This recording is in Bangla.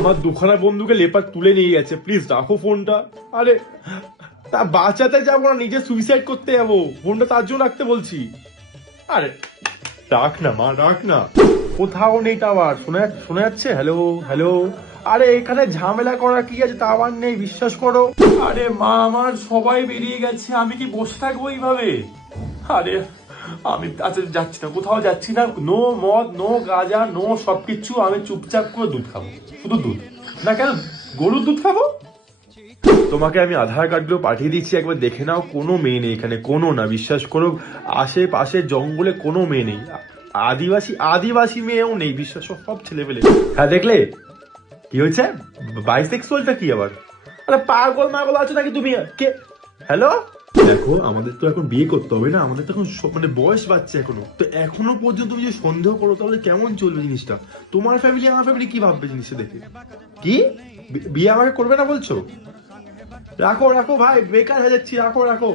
আমার দুখানা বন্ধুকে লেপার তুলে নিয়ে গেছে, প্লিজ রাখো ফোনটা। আরে তা বাঁচাতে যাবো না, নিজে সুইসাইড করতে যাবো, ফোনটা তার জন্য রাখতে বলছি। আরে রাখ না মা, রাখ না। কোথাও নেই টাওয়ার, শোনা যাচ্ছে? Hello hello. আরে এখানে ঝামেলা করা কি আছে, টাওয়ার নেই, বিশ্বাস করো। আরে মা, আমার সবাই বেরিয়ে গেছে, আমি কি বসে থাকবো এইভাবে? আরে আমি আচ্ছা যাচ্ছি না, কোথাও যাচ্ছি না, নো মদ নো গাঁজা নো সবকিছু, আমি চুপচাপ করে দুধ খাবো, শুধু দুধ। না কেন, গরুর দুধ খাবো। তোমাকে আমি আধার কার্ডগুলো পাঠিয়ে দিচ্ছি, একবার দেখে নাও। কোনো মেয়ে নেই এখানে, কোনো না, বিশ্বাস করো। আশেপাশে জঙ্গলে কোনো মেয়ে নেই, আদিবাসী আদিবাসী মেয়েও নেই, বিশ্বাস করো, সব ছেলেপেলে। হ্যাঁ দেখলে কি হয়েছে? বাইসেক্সুয়ালটা কি আবার? আরে পাগল মাগল আছো নাকি তুমি? কে? হ্যালো। দেখো আমাদের তো এখন বিয়ে করতে হবে না, আমাদের তো এখন মানে বয়স বাচ্চা এখনো, তো এখনো পর্যন্ত তুমি যদি সন্দেহ করো তাহলে কেমন চলবে জিনিসটা? তোমার ফ্যামিলি আমার ফ্যামিলি কি ভাববে জিনিসটা দেখে? কি বিয়ে আমাকে করবে না বলছো? রাখো রাখো ভাই, বেকার হয়ে যাচ্ছি, রাখো রাখো।